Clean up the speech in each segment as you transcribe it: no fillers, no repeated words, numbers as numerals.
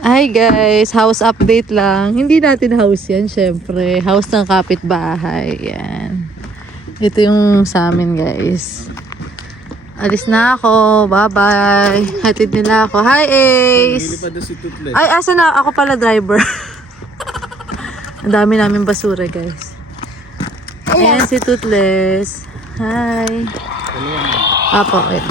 Hi guys, house update lang. Hindi natin house yan, syempre. House ng kapitbahay. Yan. Ito yung sa amin guys. Alis na ako. Bye-bye. Hatid nila ako. Hi Ace! Ay, asa na? Ako pala driver. Ang dami namin basura guys. Ayan si Toothless. Hi. Apo, wait.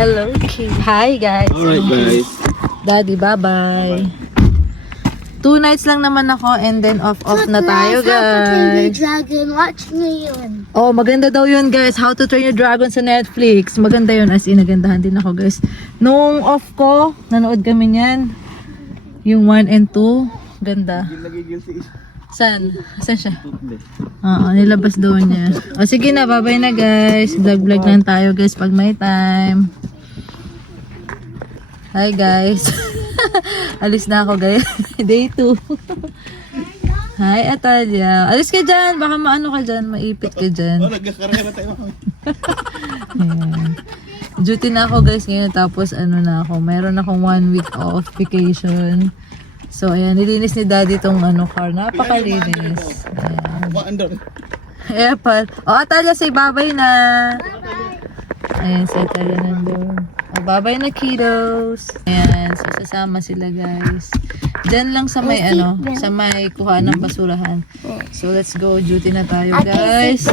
Hello, King. Hi, guys. Alright, guys. Daddy, bye-bye. 2 nights lang naman ako and then off na tayo, guys. Dragon, watch me yun. Oh, maganda daw yun, guys. How to Train Your Dragon sa Netflix. Maganda yun. As in, nagandahan din ako, guys. Nung off ko, nanood kami niyan. Yung 1 and 2. Ganda. Saan? Saan siya? Oo, nilabas daw niya. O, sige na. Bye-bye na, guys. Vlog-vlog lang tayo, guys, pag may time. Hi guys. Alis na ako guys. Day 2. Hi Atalia. Alis ka dyan. Baka maano ka dyan. Maipit ka dyan. Nagkakarga na tayo. Ayan. Duty na ako guys ngayon. Tapos ano na ako. Mayroon akong 1 week off vacation. So ayan. Nilinis ni daddy tong car. Napakalinis. Ayan. Airpod. O Atalia, say bye-bye na. Ayan si Atalia nandun. Babay na kiddos. Ayan, so sasama sila guys. Diyan lang sa may sa may kuha ng basurahan. So let's go, duty na tayo guys.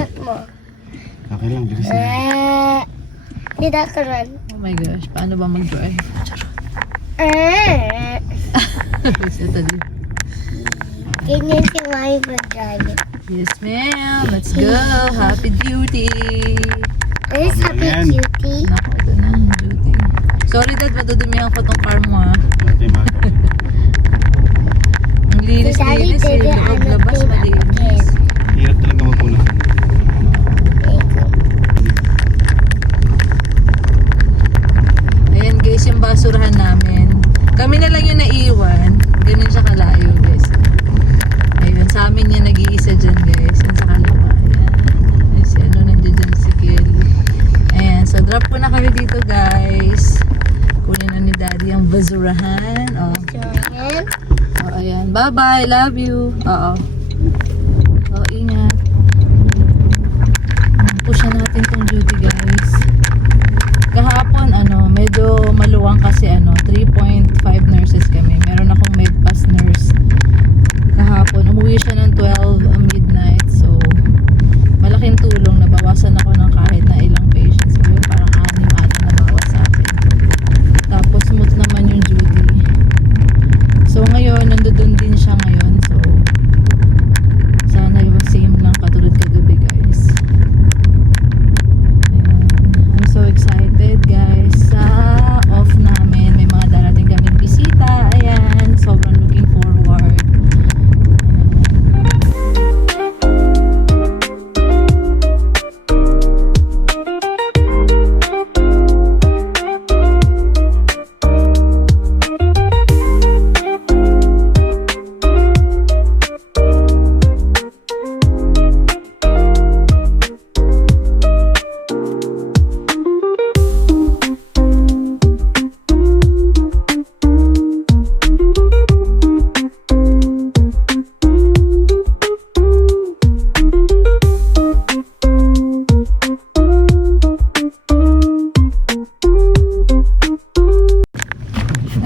Okay lang, bilis na. Hindi na ka run. Oh my gosh, paano ba mag-drive? Ganyan si Mami mag-drive. Yes ma'am, let's go. Happy duty. This is happy cutie. Naku, ito na, duty. Sorry dad, madudumihan ko tong car mo ah. Ang linis-linis eh. Loob-labas, malinis. Hirap talaga magpuna. Ayan guys, yung basurahan namin. Kami na lang yung naiwan. Ganun siya kalayo guys. Ayun, sa amin yan nag-iisa dyan guys. Yan sa kalawa. Ayan. Ayan si nandiyan dyan si Kelly. Ayan, so drop ko na kami dito guys. Kunin na ni daddy ang basurahan. Oh. Oh, ayan. Bye-bye. Love you. Oo. Oh, ingat. Pushan natin tong duty guys. Kahapon, medyo maluwang kasi 3.5 nurses kami. Meron akong medpass nurse. Kahapon, umuwi siya ng 12 midnight. So, malaking tulong. Nabawasan ako ng kahit na ilang patients. So, parang 6 ata nabawas sa akin. Tapos, smooth naman yung duty. So, ngayon, nandoon din siya ngayon. So, sana yung same lang katulad kagabi guys. I'm so excited guys sa off namin. May mga darating kaming bisita. Ayan, sobrang looking forward.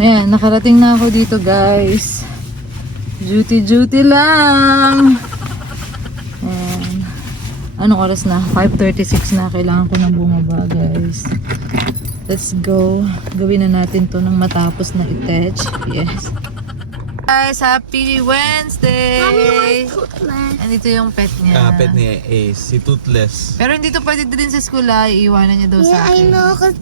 Ayan, nakarating na ako dito guys. Duty lang. Anong oras na? 5:36 na. Kailangan ko nang bumaba guys. Let's go. Gawin na natin to ng matapos na i-attach. Yes. Guys, happy Wednesday! Toothless. Andito yung pet niya. Pet ni Ace, si Toothless. Pero hindi to pwede din sa school iiwanan niya daw Yeah, sa I akin. know. Cause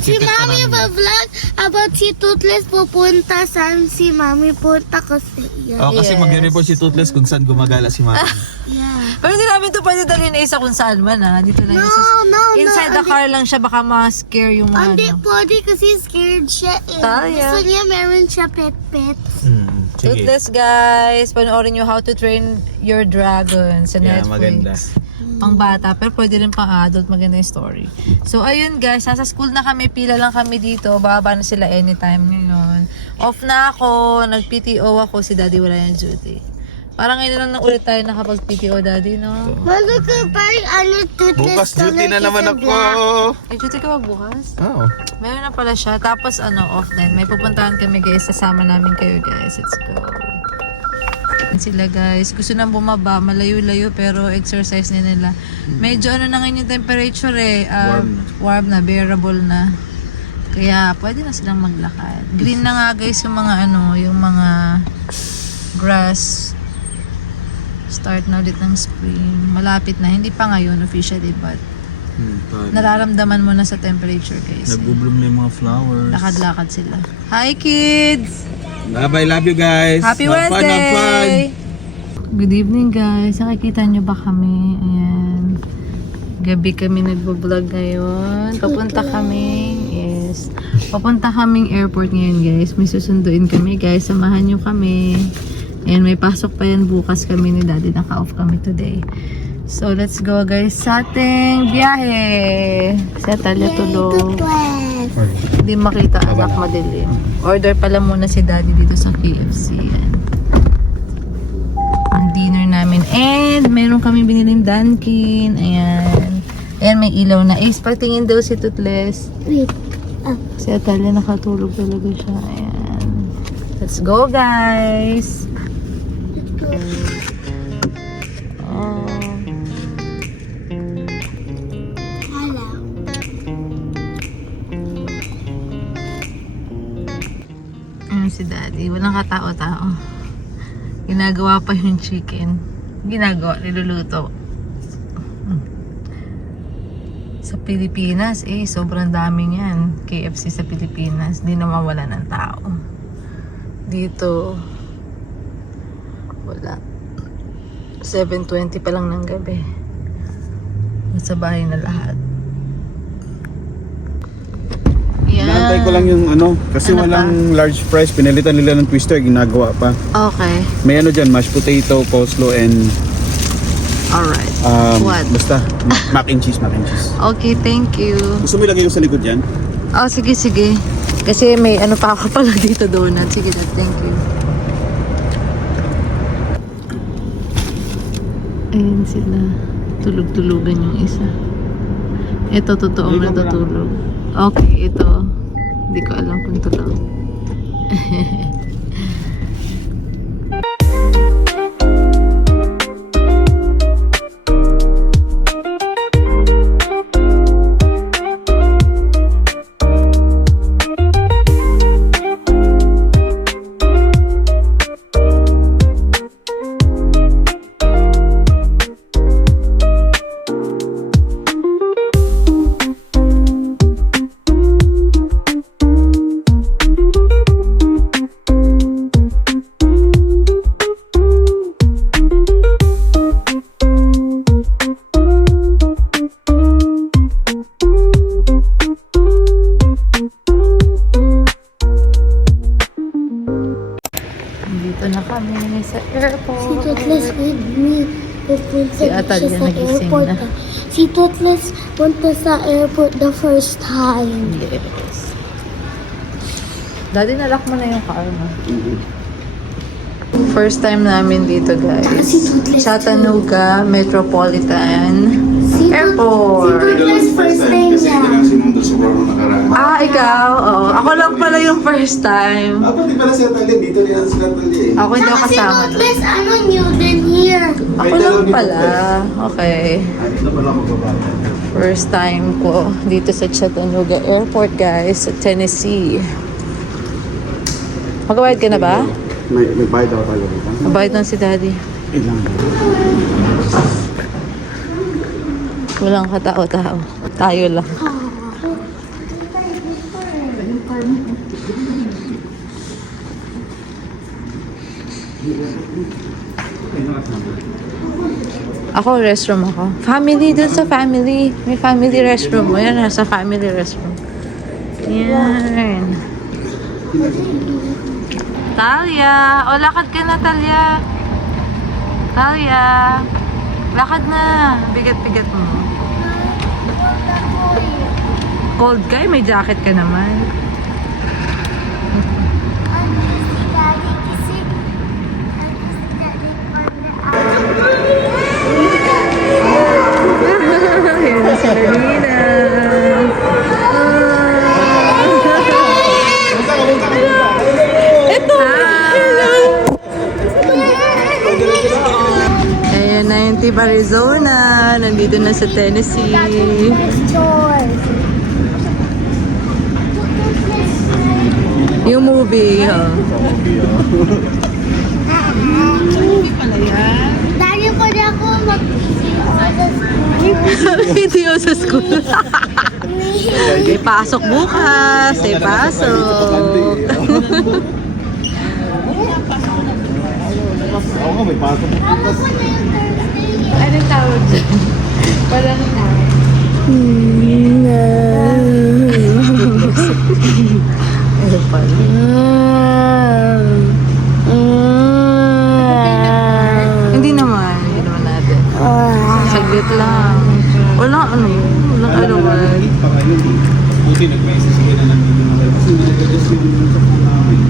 si Ipipit pa Mami namin ba-vlog about si Toothless pupunta saan si Mami punta kasi yan. Kasi Yes. magre-report si Toothless kung saan gumagala si Mami. Yeah. Pero hindi namin to pwede dalhin sa kung saan man Dito lang No, yun sa... no, Inside the car lang siya, baka ma-scare yung mga Hindi ano. pwede kasi scared siya eh. Taya. Gusto niya meron siya pet-pets. Sige. Toothless guys, panoorin nyo How to Train Your Dragon sa Yeah, Netflix. maganda. Pang bata, pero pwede rin pang adult, maganda yung story. So ayun guys, nasa school na kami, pila lang kami dito, bababa na sila anytime ngayon. Off na ako, nag-PTO ako, si daddy wala yung duty. Parang ngayon lang ulit tayo nakapag-PTO daddy, no? Malo ka parang ano Toothless. Bukas duty na naman ako. Eh, duty ka ba bukas? Oo. Meron na pala siya. Tapos off din. May pupuntahan kami guys. Sasama namin kayo guys. Let's go. Yan sila guys. Gusto nang bumaba. Malayo-layo pero exercise nila. Medyo na ngayon yung temperature eh. Warm na. Bearable na. Kaya pwede na silang maglakad. Green na nga guys yung mga yung mga grass. Start na ulit ng spring. Malapit na. Hindi pa ngayon officially but nararamdaman mo na sa temperature guys. Nag-bloom na yung mga flowers. Lakad-lakad sila. Hi kids! Bye-bye, love you guys. Happy Have fun, have fun. Wednesday! Good evening guys. Nakikita nyo ba kami? Ayan. Gabi kami nagbo-vlog ngayon. Papunta kami. Yes. Papunta kaming airport ngayon guys. May susunduin kami guys. Samahan nyo kami. And may pasok pa yan bukas kami ni daddy. Naka-off kami today. So let's go guys sa ating biyahe. Si Atalia tulog. Toothless. Hindi makita anak madilim. Order pala muna si daddy dito sa KFC. Yan. Ang dinner namin. And meron kami biniling Dunkin. Ayan. Ayan may ilaw na. Ace, patingin daw si Toothless. Wait. Si Atalia nakatulog talaga siya. Ayan. Let's go guys. Oh. Hello. Si daddy. Walang katao-tao. Ginagawa pa yung chicken. Niluluto. Sa Pilipinas, sobrang daming yan. KFC sa Pilipinas. Di na mawala ng tao. Dito, wala. 7:20 pa lang ng gabi. Nasa bahay na lahat. Yan. Inaantay ko lang yung kasi Ano walang large fries, pinalitan nila ng twister, ginagawa pa. Okay. May dyan, mashed potato, coleslaw, and Alright. What? basta, mac and cheese. Okay, thank you. Gusto mo ilagay ko sa likod yan? Oh, sige. Kasi may pa ako pala dito donut. Sige, dad, thank you. Ayan sila. Tulog-tulugan yung isa. Ito, totoong natutulog. Okay, ito. Hindi ko alam kung totoo. Dito na kami sa airport. Si Toothless with me. Pupunta Si Atalia siya sa nagising airport. na. Si Toothless punta sa airport the first time. Yes. Daddy, nalock mo na yung car mo. First time namin dito, guys. Chattanooga Metropolitan Airport. Si Toothless first time niya. Ikaw? Oo. Ako lang pala yung first time. Pati pala si Atalia, dito rin ang si Atalia Ako hindi ako Si kasama. Toothless new than here. Ako lang pala. Okay. Dito pala ako bababa. First time ko dito sa Chattanooga Airport, guys, sa Tennessee. Magbabayad ka na ba? May bayad daw tayo dito. Magbayad na si Daddy. Ilang ba? Walang katao-tao. Tayo lang. Ako, restroom ako. Family, dun sa family. May family restroom. Ayan, nasa family restroom. Yan. Talia! O, lakad ka na, Talia. Talia! Lakad na. Bigat-bigat mo. Cold ka? May jacket ka naman. Ayan si Lorena. Ito! Ayan na yung Team Arizona. Nandito na sa Tennessee. Yung movie, ha? Dahil ko na ako Video sa school. May pasok bukas. May pasok. Oo, may pasok. Anong tawag dyan? Walang tawag. Ano pala? Hindi naman. Hindi naman natin. Saglit lang. Walang ano. Walang alawan. Buti nag-message sila na lang. Kasi nag-adjust yung sa phone namin.